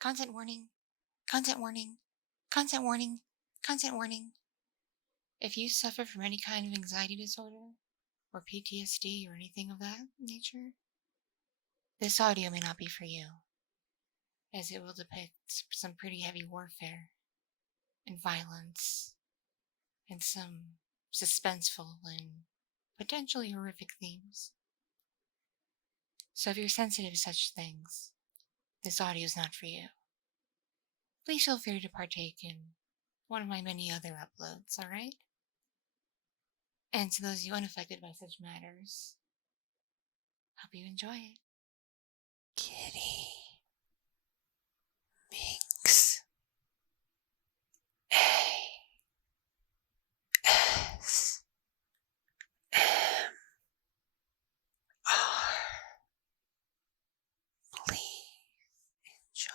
Content warning. Content warning. Content warning. Content warning. If you suffer from any kind of anxiety disorder, or PTSD, or anything of that nature, this audio may not be for you, as it will depict some pretty heavy warfare, and violence, and some suspenseful and potentially horrific themes. So if you're sensitive to such things, this audio is not for you. Please feel free to partake in one of my many other uploads, alright? And to those of you unaffected by such matters, hope you enjoy it. Kitti Minx ASMR. Please enjoy.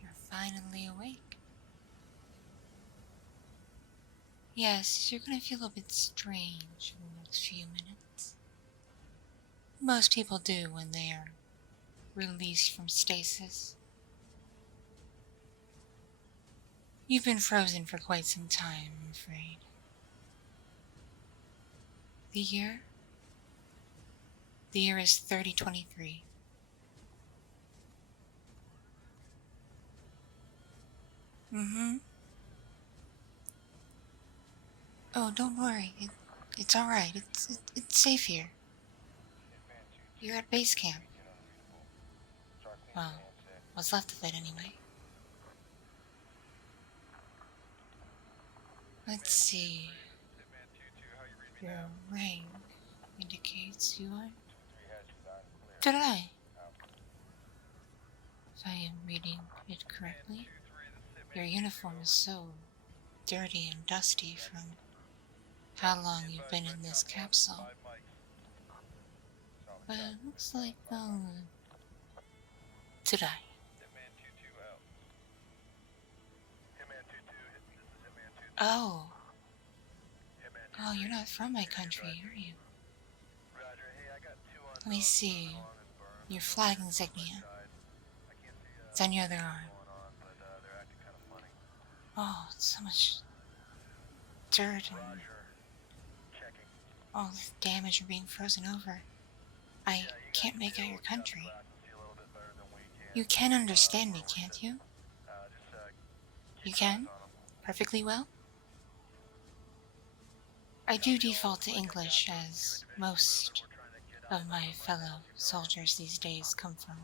You're finally awake. Yes, you're gonna feel a bit strange for the next few minutes. Most people do when they are released from stasis. You've been frozen for quite some time, I'm afraid. The year? The year is 3023. Mm-hmm. Oh, don't worry. It's alright. It's safe here. You're at base camp. Well, what's left of it anyway. Let's see. Your rank indicates you are... Did I? If I am reading it correctly, your uniform is so dirty and dusty from how long you've been in this capsule. But it looks like, did I? Oh. Oh, you're not from my country, are you? Let me see. Your flag insignia. It's on your other arm. Oh, so much dirt and all this damage are being frozen over. I can't make out your country. You can understand me, can't you? You can? Perfectly well? I do default to English, as most of my fellow soldiers these days come from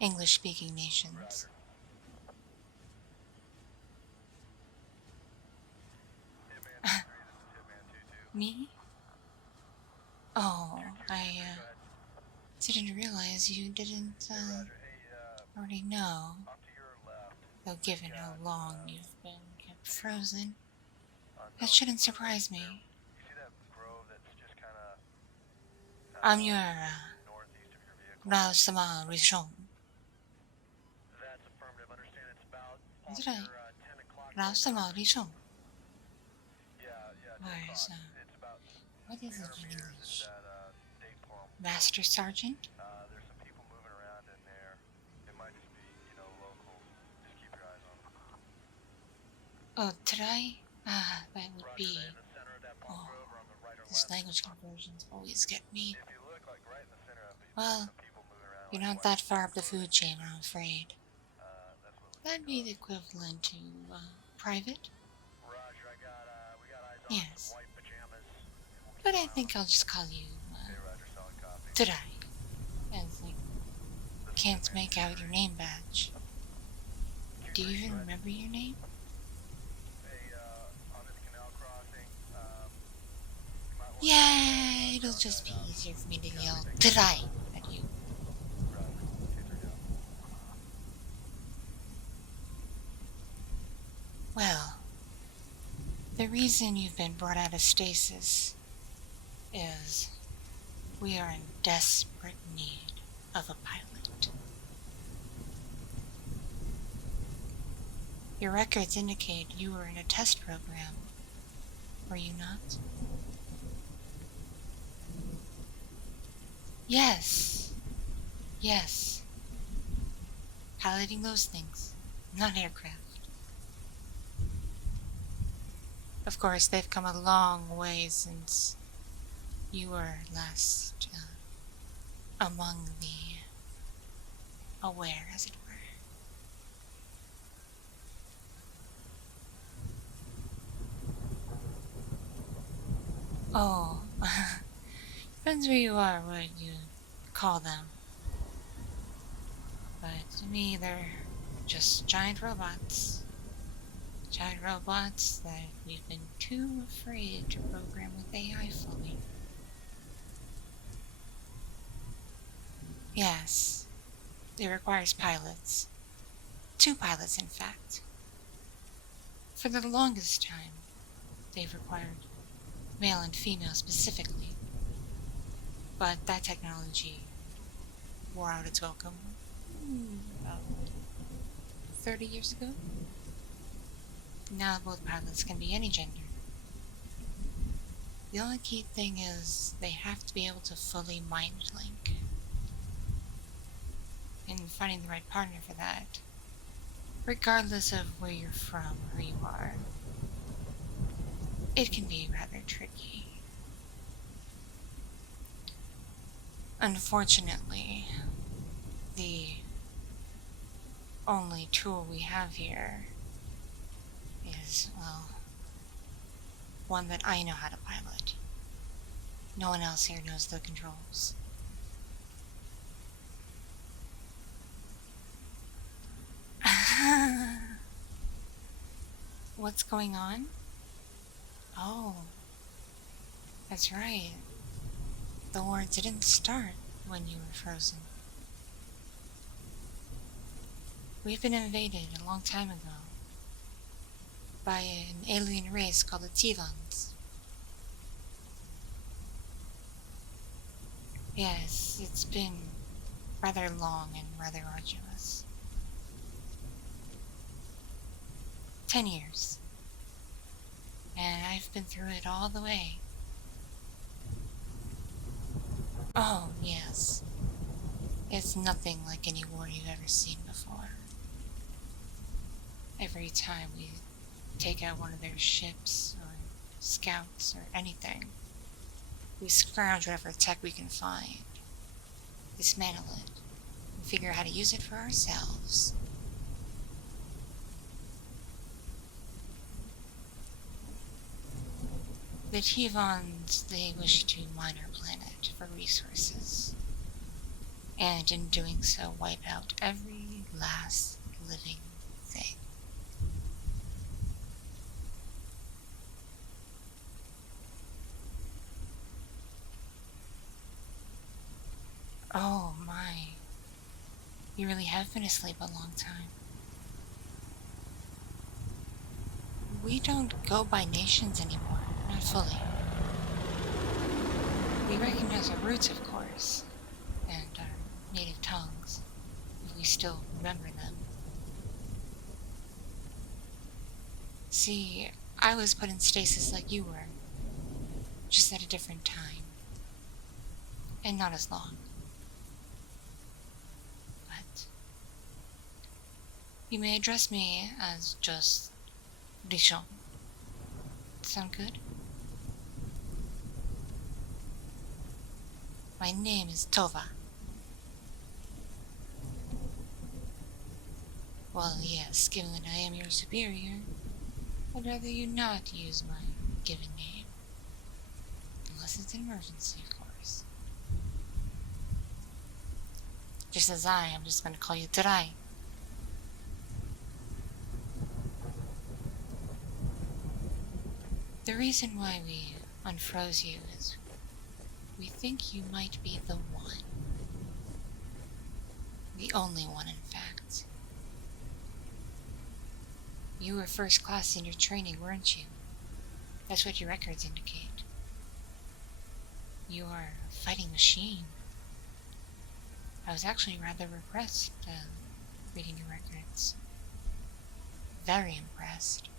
English-speaking nations. Me? Oh, I didn't realize you didn't already know. Though given how long you've been kept frozen, that shouldn't surprise me. I'm your Rao-sama Rishon. Did I? Rao-sama Rishon. Where's, what is it in English? Master Sergeant? Oh, today? That would be... Oh, the These language conversions always get me. Well, you're not that far up the food chain, I'm afraid. That'd be the equivalent to, private? Yes. But I think I'll just call you, Did I? As I can't make out your name badge. Do you even remember your name? Yeah, it'll just be easier for me to yell, Did I? At you. Well, the reason you've been brought out of stasis is we are in desperate need of a pilot. Your records indicate you were in a test program, were you not? Yes. Yes. Piloting those things, not aircraft. Of course, they've come a long way since you were last among the aware, as it were. Oh, depends where you are, what you call them. But to me, they're just giant robots. Giant robots that we've been too afraid to program with AI fully. Yes, it requires pilots. 2 pilots, in fact. For the longest time, they've required male and female specifically. But that technology wore out its welcome about 30 years ago. Now both pilots can be any gender. The only key thing is they have to be able to fully mind link. And finding the right partner for that, regardless of where you're from or who you are, it can be rather tricky. Unfortunately, the only tool we have here is, well, one that I know how to pilot. No one else here knows the controls. What's going on? Oh, that's right. The war didn't start when you were frozen. We've been invaded a long time ago by an alien race called the Tivans. Yes, it's been rather long and rather arduous. 10 years. And I've been through it all the way. Oh, yes. It's nothing like any war you've ever seen before. Every time we take out one of their ships or scouts or anything, we scrounge whatever tech we can find, dismantle it, and figure out how to use it for ourselves. The Tivans, they wish to mine our planet for resources, and in doing so wipe out every last living thing. Oh my, you really have been asleep a long time. We don't go by nations anymore, not fully. We recognize our roots, of course, and our native tongues, if we still remember them. See, I was put in stasis like you were, just at a different time, and not as long. But you may address me as just Richon. Sound good? My name is Tova. Well, yes, given that I am your superior, I'd rather you not use my given name. Unless it's an emergency, of course. Just as I'm just gonna call you Tarai. The reason why we unfroze you is we think you might be the one. The only one, in fact. You were first class in your training, weren't you? That's what your records indicate. You are a fighting machine. I was actually rather impressed reading your records. Very impressed.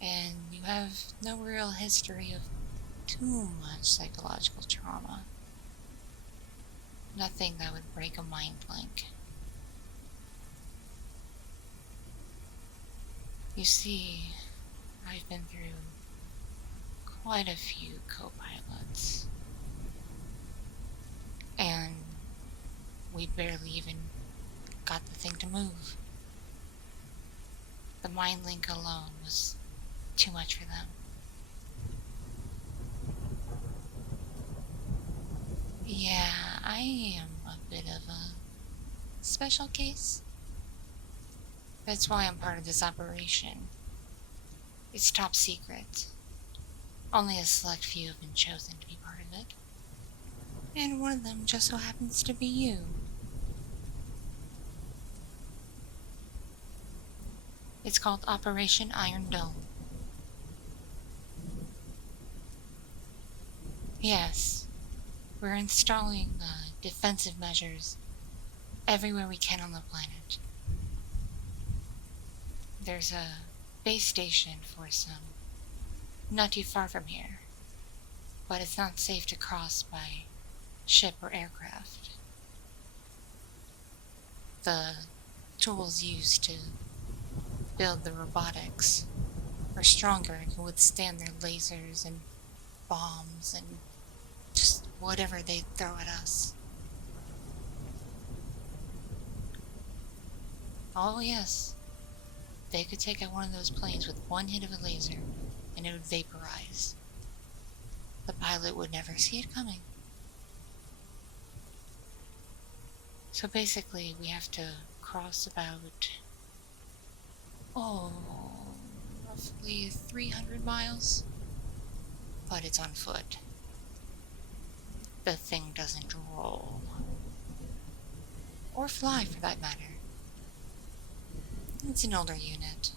And you have no real history of too much psychological trauma. Nothing that would break a mind blank. You see, I've been through quite a few co-pilots. And we barely even got the thing to move. The mind link alone was too much for them. Yeah, I am a bit of a special case. That's why I'm part of this operation. It's top secret. Only a select few have been chosen to be part of it. And one of them just so happens to be you. It's called Operation Iron Dome. Yes, we're installing defensive measures everywhere we can on the planet. There's a base station for some not too far from here, but it's not safe to cross by ship or aircraft. The tools used to build the robotics are stronger and can withstand their lasers and bombs and just whatever they throw at us. Oh yes, they could take out one of those planes with one hit of a laser and it would vaporize. The pilot would never see it coming. So basically we have to cross about, roughly 300 miles. But it's on foot. The thing doesn't roll. Or fly, for that matter. It's an older unit.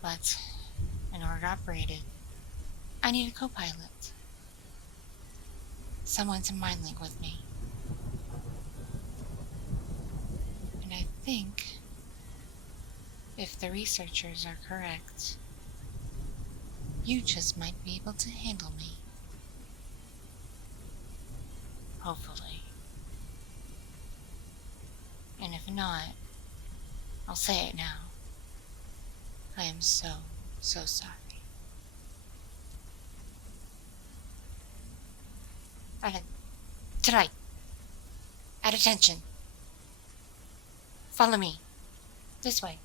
But in order to operate it, I need a co-pilot. Someone to mind link with me. And I think, if the researchers are correct, you just might be able to handle me. Hopefully. And if not, I'll say it now. I am so sorry. Tonight. At attention. Follow me. This way.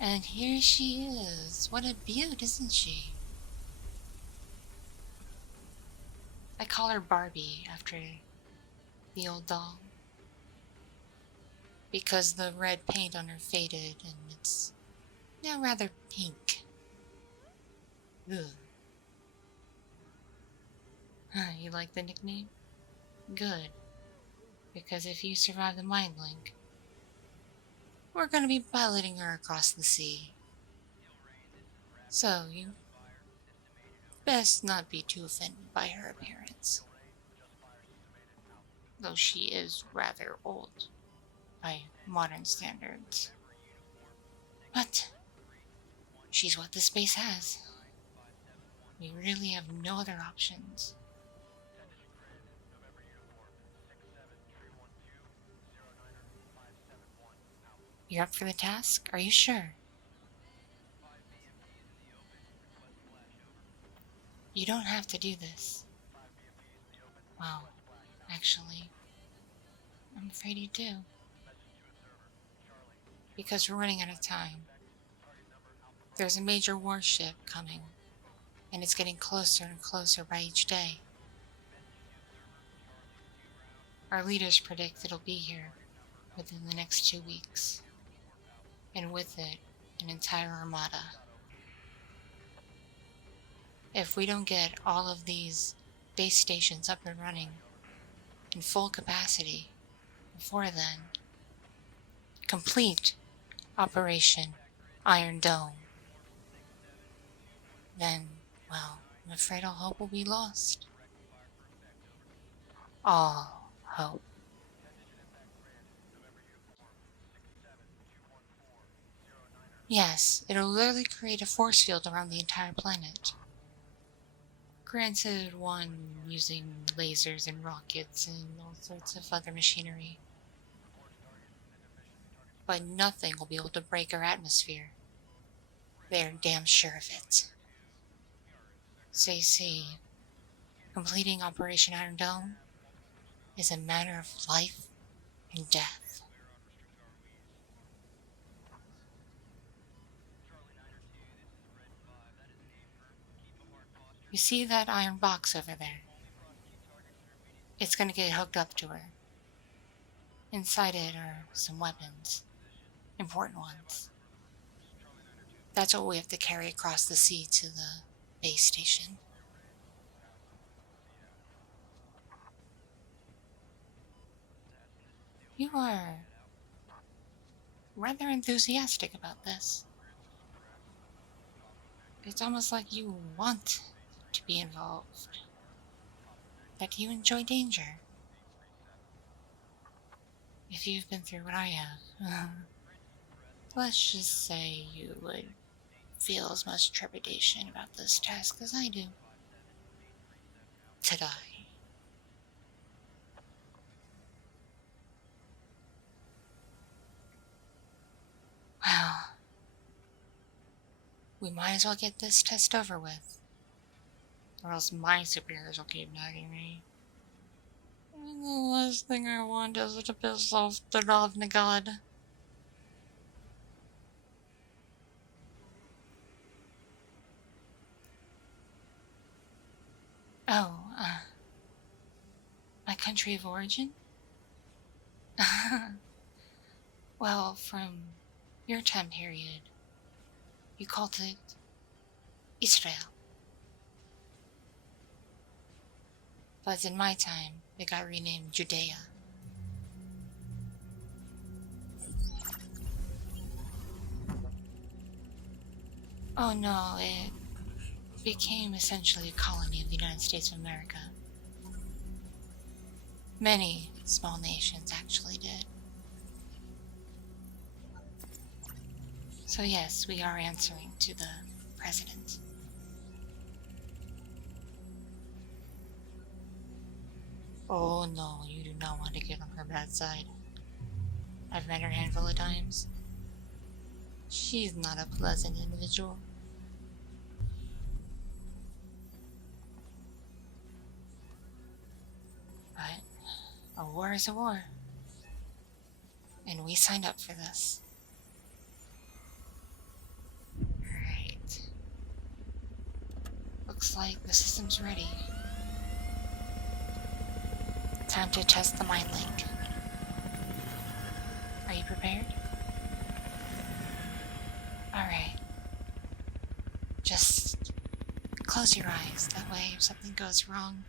And here she is. What a beaut, isn't she? I call her Barbie after the old doll. Because the red paint on her faded and it's now rather pink. Ugh. You like the nickname? Good. Because if you survive the mind link, we're gonna be piloting her across the sea. So you best not be too offended by her appearance. Though she is rather old by modern standards. But she's what the space has. We really have no other options. You're up for the task? Are you sure? You don't have to do this. Well, actually, I'm afraid you do. Because we're running out of time. There's a major warship coming, and it's getting closer and closer by each day. Our leaders predict it'll be here within the next 2 weeks, and with it, an entire armada. If we don't get all of these base stations up and running in full capacity before then, complete Operation Iron Dome, then, well, I'm afraid all hope will be lost. All hope. Yes, it'll literally create a force field around the entire planet. Granted, one using lasers and rockets and all sorts of other machinery. But nothing will be able to break our atmosphere. They're damn sure of it. So you see, completing Operation Iron Dome is a matter of life and death. You see that iron box over there? It's gonna get hooked up to her. Inside it are some weapons. Important ones. That's what we have to carry across the sea to the base station. You are rather enthusiastic about this. It's almost like you want to be involved. That you enjoy danger. If you've been through what I have, let's just say you would feel as much trepidation about this task as I do. To die. Well, we might as well get this test over with. Or else my superiors will keep nagging me. And the last thing I want is to piss off the Ravna god. Oh, my country of origin? Well, from your time period, you called it Israel. But in my time, it got renamed Judea. Oh no, it became essentially a colony of the United States of America. Many small nations actually did. So yes, we are answering to the president. Oh no, you do not want to get on her bad side. I've met her a handful of times. She's not a pleasant individual. But a war is a war. And we signed up for this. Alright. Looks like the system's ready. Time to test the mind link. Are you prepared? Alright. Just close your eyes. That way, if something goes wrong,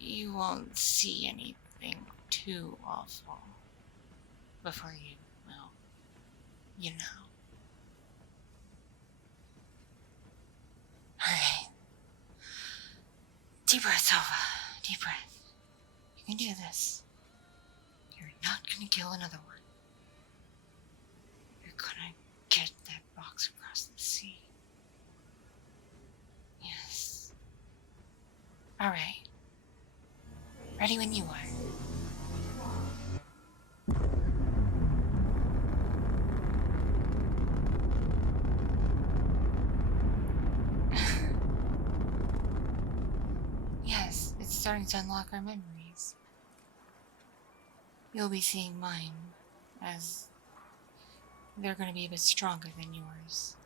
you won't see anything too awful before you, well, you know. Alright. Deep breath, Sova. Deep breath. You can do this. You're not gonna kill another one. You're gonna get that box across the sea. Yes. Alright. Ready when you are. starting to unlock our memories. You'll be seeing mine, as they're going to be a bit stronger than yours.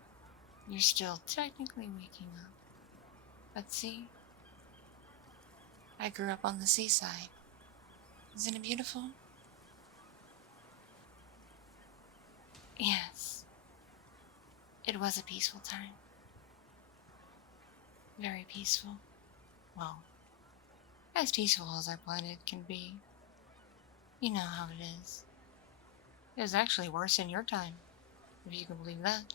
You're still technically waking up. But see, I grew up on the seaside. Isn't it beautiful? Yes. It was a peaceful time. Very peaceful. Well, as peaceful as our planet can be. You know how it is. It was actually worse in your time, if you can believe that.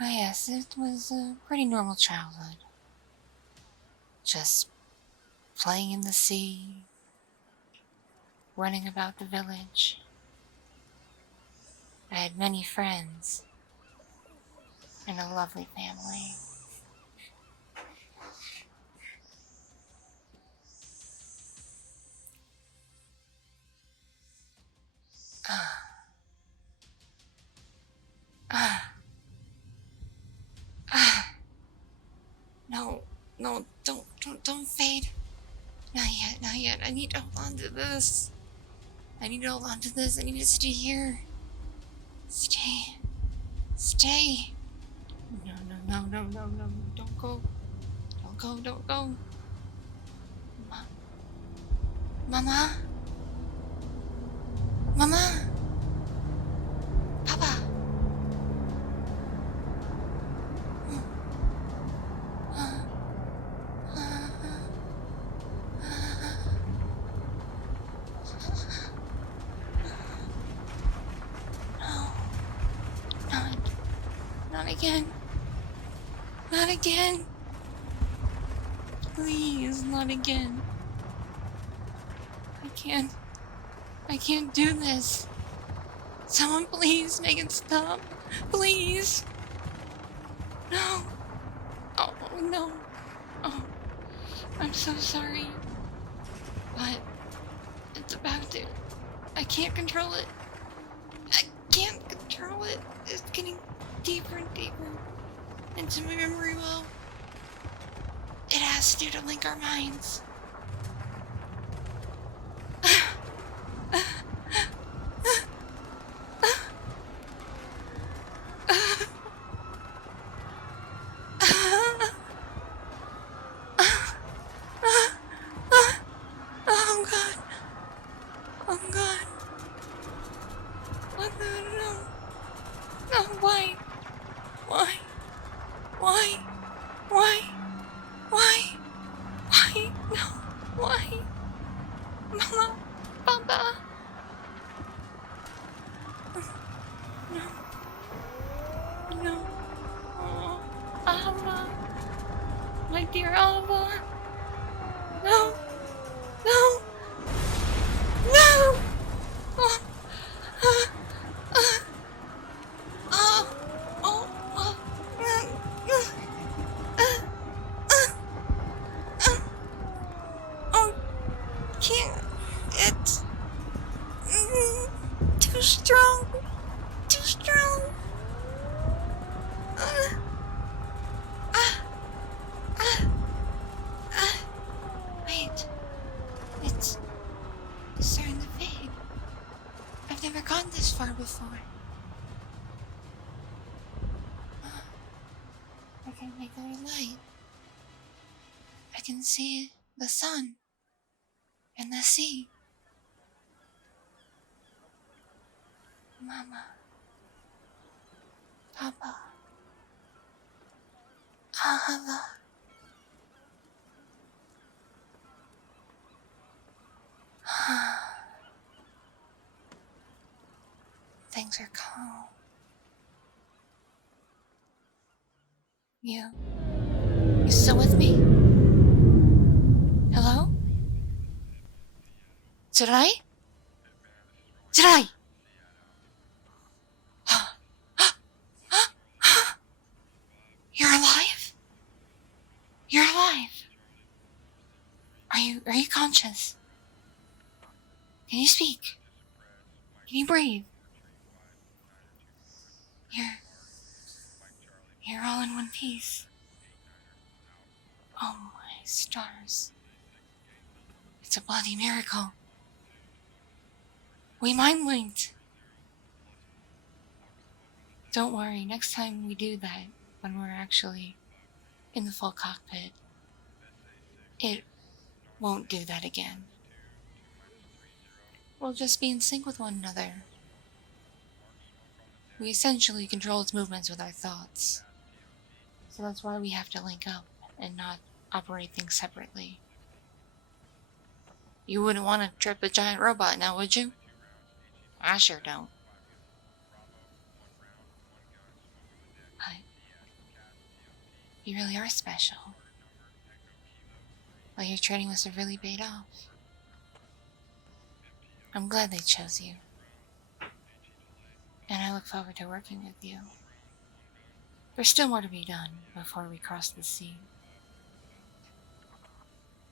Ah, yes, it was a pretty normal childhood. Just playing in the sea, running about the village. I had many friends and a lovely family. Ah. Ah. Ah. No, don't fade. Not yet, not yet. I need to hold on to this. I need to hold on to this. I need to stay here. Stay. Stay. No. Don't go. Don't go. Mama? Mama? Papa? No. Not again. Not again. Please, not again. I can't do this. Someone please make it stop. Please. No. Oh, no. Oh, I'm so sorry. But it's about to. I can't control it. I can't control it. It's getting deeper and deeper into my memory well. It has to link our minds. My dear Alva. No. No. No. Oh. Can't. It's too strong. Too strong. Wait. It's starting to fade. I've never gone this far before. I can make out a light. I can see the sun and the sea. Mama. Papa. Ava. Things are calm. You still with me? Hello? Did I? You're alive? You're alive. Are you conscious? Can you speak? Can you breathe? You're all in one piece. Oh my stars. It's a bloody miracle. We mind linked. Don't worry, next time we do that, when we're actually in the full cockpit, it won't do that again. We'll just be in sync with one another. We essentially control its movements with our thoughts. So that's why we have to link up and not operate things separately. You wouldn't want to trip a giant robot now, would you? I sure don't. But you really are special. Well, your training must have really paid off. I'm glad they chose you. And I look forward to working with you. There's still more to be done before we cross the sea.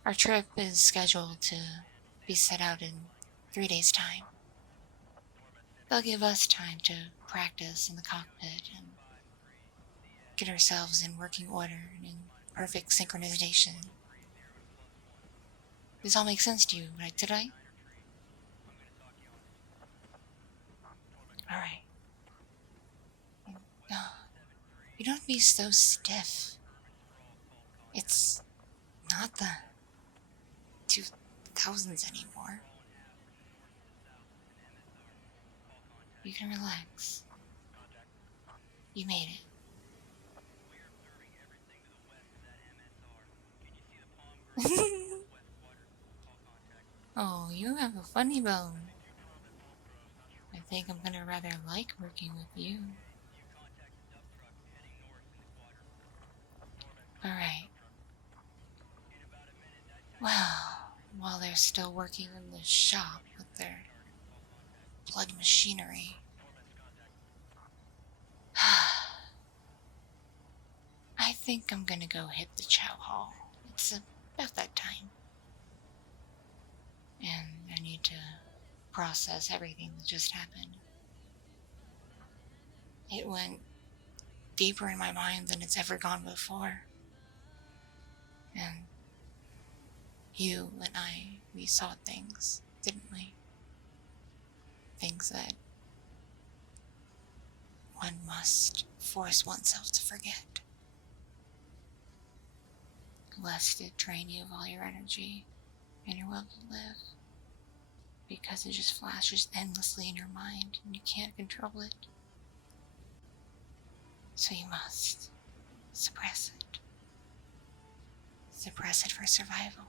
Our trip is scheduled to be set out in 3 days' time. They'll give us time to practice in the cockpit and get ourselves in working order and in perfect synchronization. This all makes sense to you, right, today? Alright. You don't be so stiff. It's not the 2000s anymore. You can relax. You made it. Oh, you have a funny bone. I think I'm gonna rather like working with you. Alright. Well, while they're still working in the shop with their blood machinery, I think I'm gonna go hit the chow hall. It's about that time. And I need to process everything that just happened. It went deeper in my mind than it's ever gone before. And you and I, we saw things, didn't we? Things that one must force oneself to forget, lest it drain you of all your energy and your will to live, because it just flashes endlessly in your mind and you can't control it. So you must suppress it. Suppress it for survival.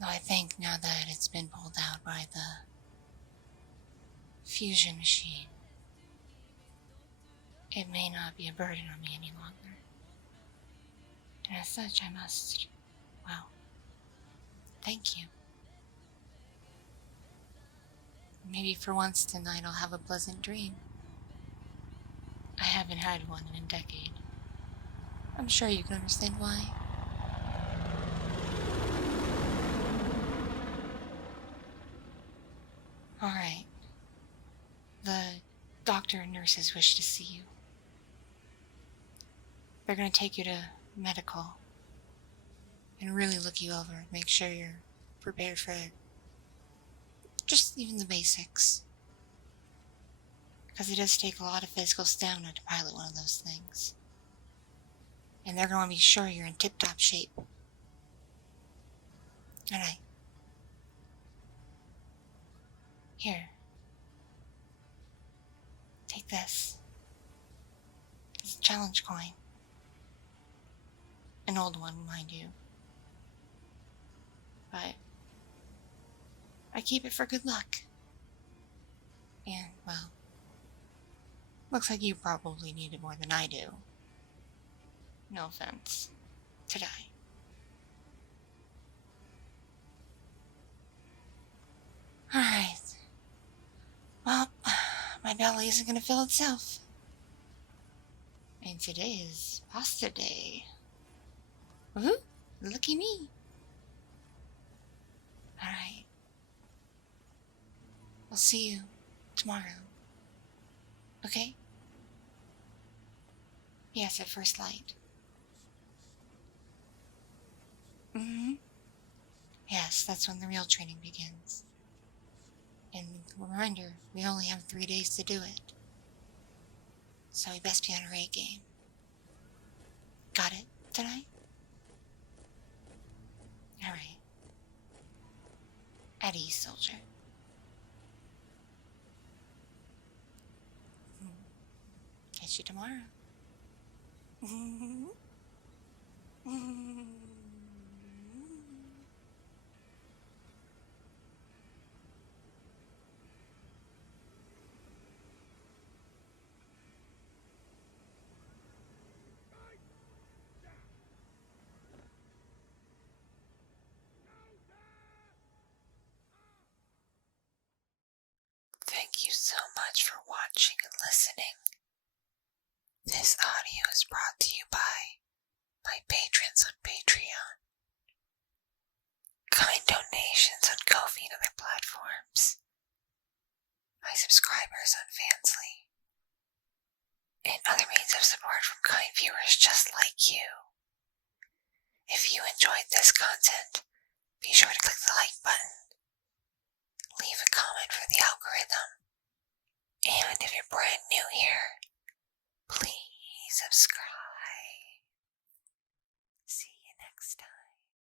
Though I think now that it's been pulled out by the fusion machine, it may not be a burden on me any longer. And as such, I must, well, thank you. Maybe for once tonight I'll have a pleasant dream. I haven't had one in a decade. I'm sure you can understand why. Alright. The doctor and nurses wish to see you. They're gonna take you to medical and really look you over, make sure you're prepared for just even the basics. Because it does take a lot of physical stamina to pilot one of those things. And they're going to be sure you're in tip-top shape. Alright. Here. Take this. It's a challenge coin. An old one, mind you. But I keep it for good luck. And, well, looks like you probably need it more than I do. No offense. To die. Alright. Well, my belly isn't gonna fill itself. And today is pasta day. Woohoo! Lucky me. Alright. I'll see you tomorrow. Okay? Yes, at first light. Mm-hmm. Yes, that's when the real training begins. And reminder, we only have 3 days to do it. So we best be on our A game. Got it, did I? Alright. At ease, soldier. Catch you tomorrow. Thank you so much for watching and listening. This audio is brought to you by my patrons on Patreon, kind donations on Ko-fi and other platforms, my subscribers on Fansly, and other means of support from kind viewers just like you. If you enjoyed this content, be sure to click the like button